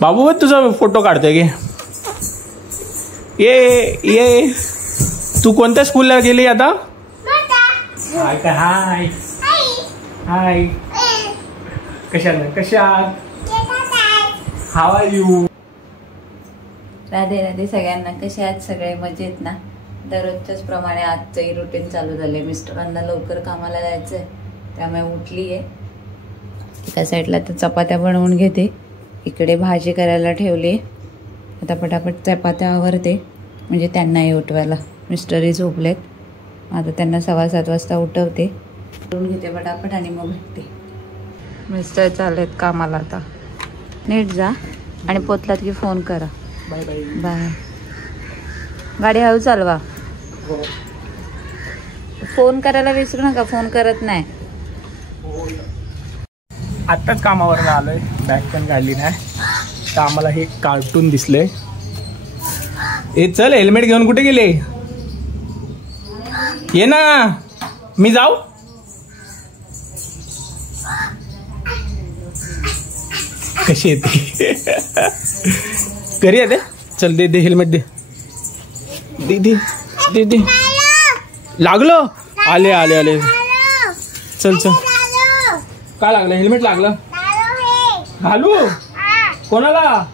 बाबू तुझा फोटो काढतोय की ये तू कोणत्या स्कूलला गेली आता? हाय का हाय हाय कशात how are you? Radhe Radhe सगळ्यांना. कसे आहेत सगळे? मजेत ना? दररोजच्याच प्रमाणे आजचंही रुटीन चालू झालंय. मिस्टरांना लवकर कामाला जायचंय त्यामुळे उठली आहे. एका साईडला तर चपात्या बनवून घेते, इकडे भाजी करायला ठेवली. आता पटापट चपात्या आवरते म्हणजे त्यांनाही उठवायला. मिस्टरही झोपलेत. आता त्यांना 7:15 वाजता उठवते, करून घेते पटापट आणि मग भेटते. मिस्टर चाललेत कामाला. आता नीट जा आणि पोचलात की फोन करा. Bye bye bye. गाडी हळू चालवा. फोन करायला विसरू नका. फोन करत नाही. आत्ताच कामावर आलोय, बॅग पण काढली नाही तर आम्हाला हे कार्टून दिसले. ए चल, हेल्मेट घेऊन कुठे गेले? ये ना, मी जाऊ? कशी येते घरी येते. चल दे हेल्मेट दे दे दे दे दे. लागलं? आले आले आले. चल चल. काय लागलं? हेल्मेट लागलं? घालू? कोणाला?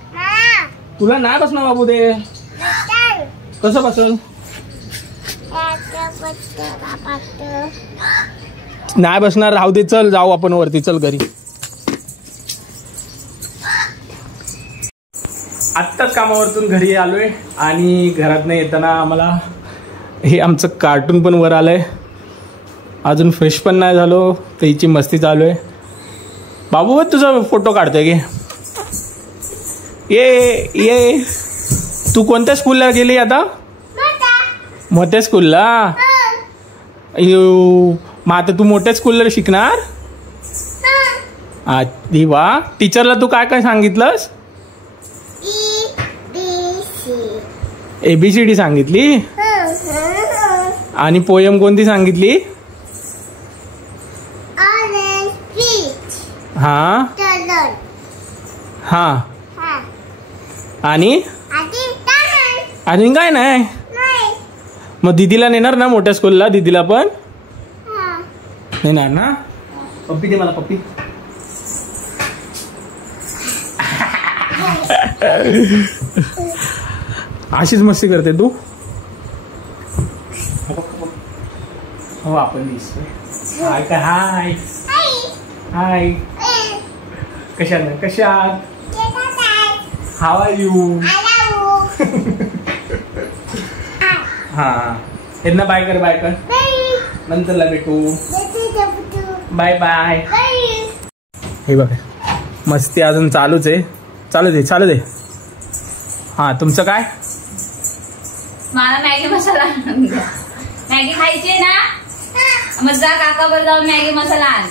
तुला नाही बसणार बाबू. दे. कसं बसल? नाही बसणार. राहू दे. चल जाऊ आपण वरती. चल घरी. आत्ताच कामावरतून घरी आलोय आणि घरात नाही येताना आम्हाला हे आमचं कार्टून पण वर आलंय. अजून फ्रेश पण नाही झालो तर हिची मस्ती चालू आहे. बाबू तुझा फोटो काढतोय की ये तू कोणत्या स्कूलला गेली आता? मोठ्या स्कूलला. मग आता तू मोठ्या स्कूलला शिकणार? आधी वा. टीचरला तू काय काय सांगितलंस? ABCD सांगितली. आणि पोयम कोणती सांगितली? हा हा. आणि अजून काय नाही? मग दीदीला नेणार ना मोठ्या स्कूलला? दीदीला पण नेणार ना? पप्पी दे मला. पप्पी. अशीच मस्ती करते तू. हो आपण दिसतोय. हाय का हाय हाय कशात हाव आर यू? हा यांना बाय कर. बाय कर. नंतरला भेटू. Bye bye. हे बघा मस्ती अजून चालूच आहे. चालू दे. हा तुमचं काय? मला मॅगी मसाला. मॅगी खायची ना? मग जा काकावर जाऊन मॅगी मसाला आण.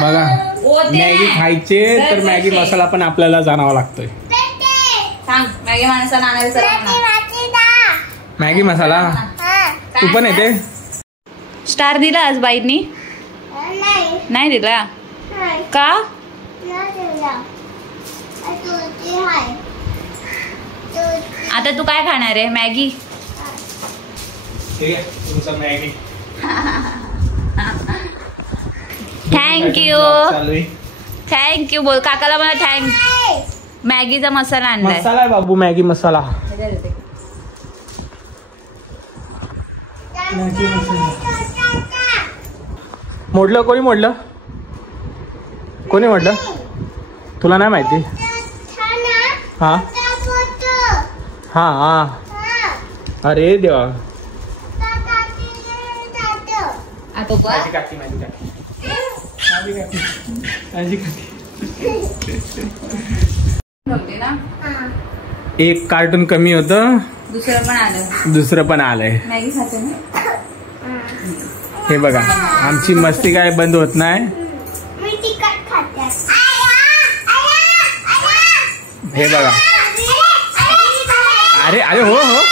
बघा मॅगी खायचे तर मॅगी मसाला पण आपल्याला जाणावा लागतोय. सांग मॅगी मसाला आणायला. मॅगी मसाला तू पण येते? स्टार दिला आज बाईंनी? नाही दिला का? आता तू काय खाणार आहे? मॅगी. मॅगी. थँक्यू बोल काकाला. मला मॅगीचा मसाला आणलाय. मसाला आहे बाबू. मॅगी मसाला. मोडलं? कोणी मोडलं? तुला नाही माहिती? हा हा हा. अरे देवा. एक कार्टून कमी होतं, दुसरं पण आलंय. हे बघा आमची मस्ती काय बंद होत नाही. हे बघा. अरे अरे हो हो.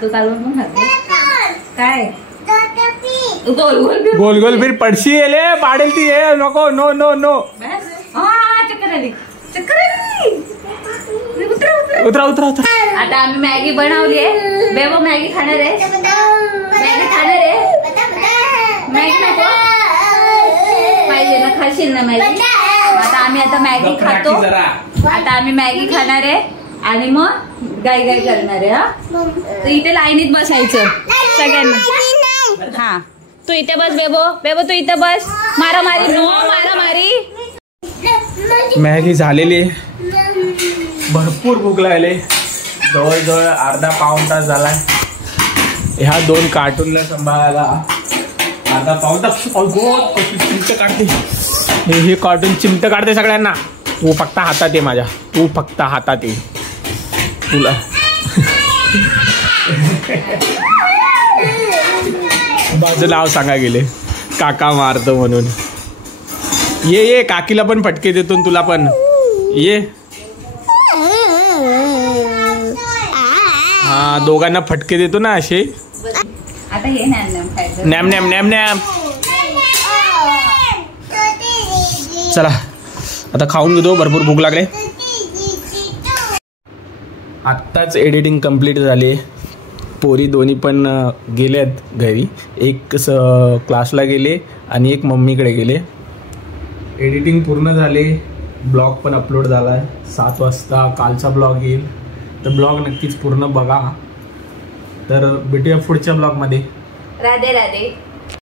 तू कालवण पण खाते काय? गोल गोल गोल गोल फिर पडशी येले पाडेल ती ये नको नो नो नो चक्कर आली चक्कर आली. उतरा उतरा उतरा. आता आम्ही मॅगी बनवली आहे. बेबो मॅगी खाणार आहे. मॅगी खाणार आहे. मॅगी नको पाहिजे ना खाशील ना मॅगी. आता आम्ही आता मॅगी खातो. आता आम्ही मॅगी खाणार आहे आणि मग गाई गाई करणार आहे. हा तर इथे लाईनीत बसायचं सगळ्यांना. हा तू इथे बस बेबो. बेबो तू इथे बस. मारामारी नो मारामारी. मॅगी झालेली भरपूर भूक लागले. जवळजवळ अर्धा पाऊण तास झाला ह्या 2 कार्टूनला सांभाळायला. अर्धा पाऊण तास चिमट काढते हे कार्टून चिमट काढते सगळ्यांना. तू फक्त हातात ये माझ्या. तू फक्त हातात ये. तुला माझं नाव सांगा गेले काका मारतो म्हणून. ये ये काकीला पण फटके देतो तुला पण ये. हा दोघांना फटके देतो ना असे. आता हे नॅम नॅम नॅम नॅम. चला आता खाऊन घेतो. भरपूर भूक लागले. आत्ताच एडिटिंग कंप्लीट झाली. पोरी दोन्ही पण गेलेत घरी. एक क्लासला गेले आणि एक मम्मीकडे गेले. एडिटिंग पूर्ण झाले. ब्लॉग पण अपलोड झाला आहे. 7 वाजता कालचा ब्लॉग येईल. तर ब्लॉग नक्कीच पूर्ण बघा. तर भेटूया पुढच्या ब्लॉगमध्ये. राधे राधे.